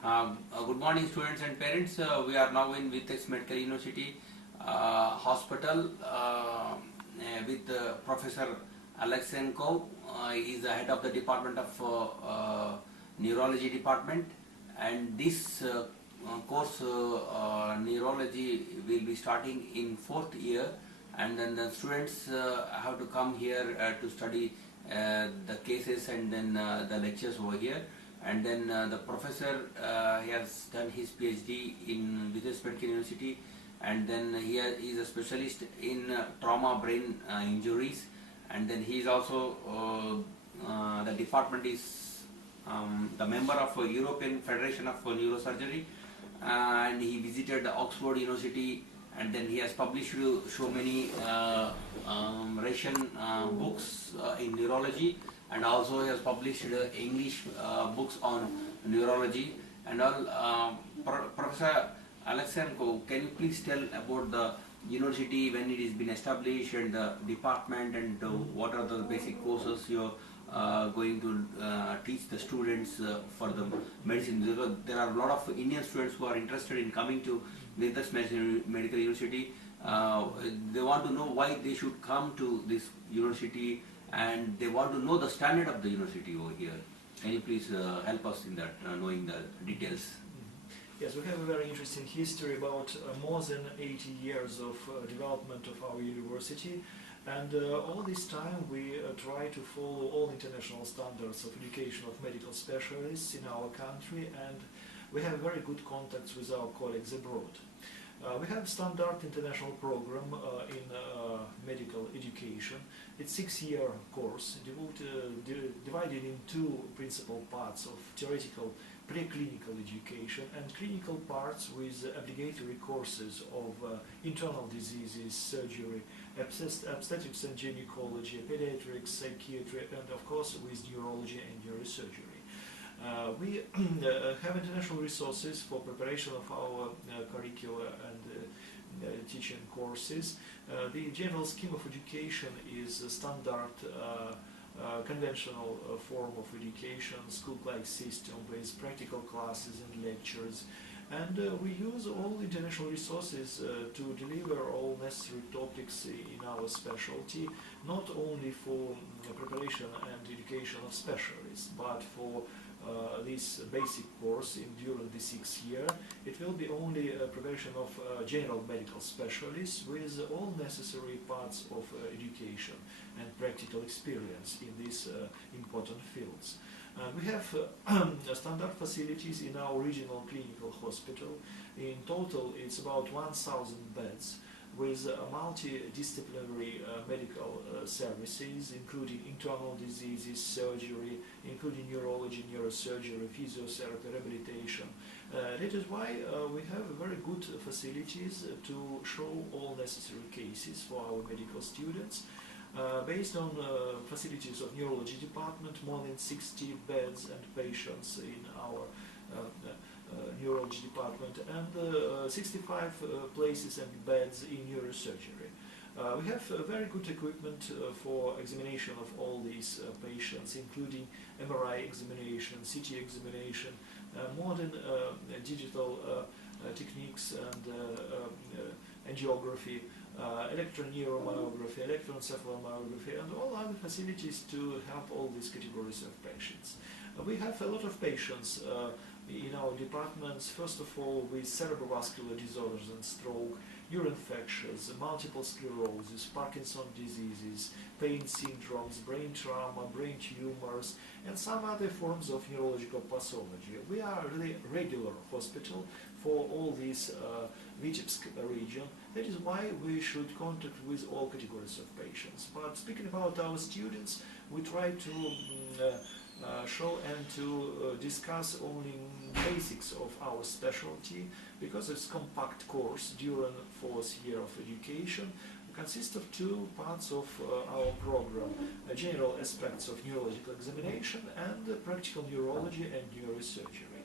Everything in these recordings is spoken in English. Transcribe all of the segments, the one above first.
Good morning, students and parents. We are now in Vitebsk Medical University hospital with Professor Alexen. He is the head of the department of Neurology department, and this course Neurology will be starting in 4th year, and then the students have to come here to study the cases and then the lectures over here. And then the professor he has done his PhD in Vitebsk Medical University, and then he is a specialist in trauma brain injuries, and then he is also the department is the member of European Federation of Neurosurgery, and he visited Oxford University, and then he has published so many Russian books in neurology, and also he has published English books on neurology and all. Professor Alexen, can you please tell about the university, when it has been established, and the department, and what are the basic courses you are going to teach the students for the medicine? Because there are a lot of Indian students who are interested in coming to Vitebsk Medical University. They want to know why they should come to this university, and they want to know the standard of the university over here. Can you please help us in that, knowing the details? Yes, we have a very interesting history about more than 80 years of development of our university, and all this time we try to follow all international standards of education of medical specialists in our country, and we have very good contacts with our colleagues abroad. We have standard international program in medical education. It's 6-year course divided in 2 principal parts of theoretical preclinical education and clinical parts with obligatory courses of internal diseases, surgery, obstetrics and gynecology, pediatrics, psychiatry, and of course with neurology and neurosurgery. We have international resources for preparation of our curricula and teaching courses. The general scheme of education is a standard conventional form of education, school-like system with practical classes and lectures. And we use all international resources to deliver all necessary topics in our specialty, not only for preparation and education of specialists, but for this basic course during the 6th year. It will be only a preparation of general medical specialists with all necessary parts of education and practical experience in these important fields. We have standard facilities in our regional clinical hospital. In total, it's about 1,000 beds with multidisciplinary medical services, including internal diseases, surgery, including neurology, neurosurgery, physiotherapy, rehabilitation. That is why we have very good facilities to show all necessary cases for our medical students. Based on facilities of neurology department, more than 60 beds and patients in our neurology department, and 65 places and beds in neurosurgery. We have very good equipment for examination of all these patients, including MRI examination, CT examination, modern digital techniques and angiography, electroneuromyography, electroencephalomyography, and all other facilities to help all these categories of patients. We have a lot of patients in our departments, first of all with cerebrovascular disorders and stroke, neuroinfections, multiple sclerosis, Parkinson's diseases, pain syndromes, brain trauma, brain tumors, and some other forms of neurological pathology. We are a really regular hospital for all these Vitebsk region. That is why we should contact with all categories of patients. But speaking about our students, we try to show and to discuss only basics of our specialty, because it's a compact course during 4th year of education. It consists of 2 parts of our program: general aspects of neurological examination and practical neurology and neurosurgery.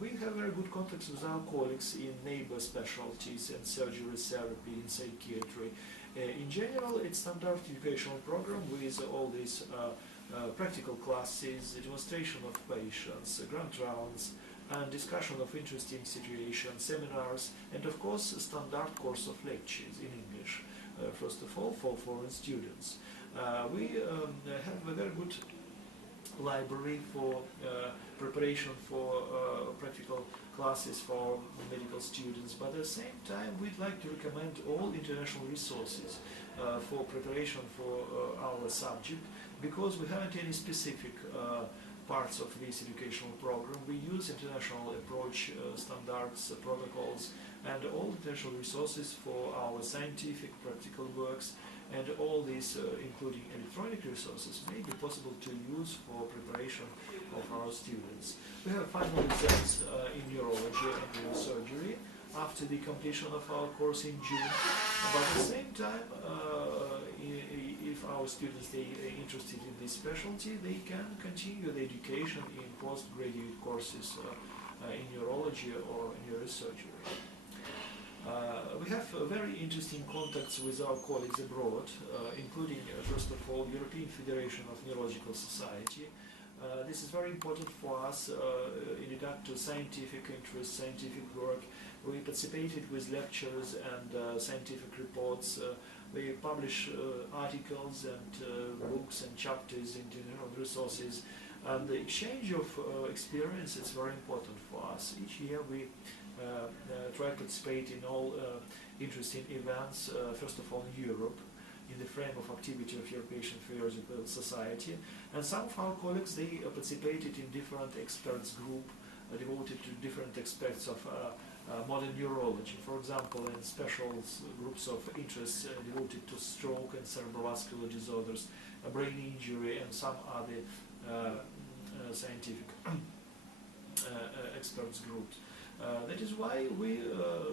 We have very good contacts with our colleagues in neighbor specialties and surgery, therapy, and psychiatry. In general, it's standard educational program with all these practical classes, demonstration of patients, grand rounds, and discussion of interesting situations, seminars, and of course a standard course of lectures in English, first of all for foreign students. We have a very good library for preparation for practical classes for medical students, but at the same time we'd like to recommend all international resources for preparation for our subject, because we haven't any specific parts of this educational program. We use international approach, standards, protocols, and all international resources for our scientific practical works, and all these, including electronic resources, may be possible to use for preparation of our students. We have final exams in neurology and neurosurgery after the completion of our course in June, but at the same time, if our students are interested in this specialty, they can continue the education in postgraduate courses in neurology or neurosurgery. We have very interesting contacts with our colleagues abroad, including, first of all, European Federation of Neurological Society. This is very important for us in regard to scientific interest, scientific work. We participated with lectures and scientific reports. We publish articles and books and chapters in general resources. And the exchange of experience is very important for us. Each year we try to participate in all interesting events, first of all in Europe, in the frame of activity of European Philosophical Society. And some of our colleagues, they participated in different experts group devoted to different aspects of modern neurology. For example, in special groups of interest devoted to stroke and cerebrovascular disorders, brain injury, and some other scientific experts groups. That is why we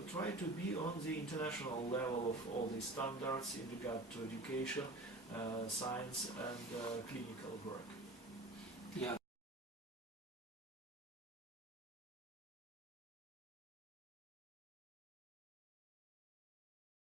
try to be on the international level of all these standards in regard to education, science, and clinical work. Yeah.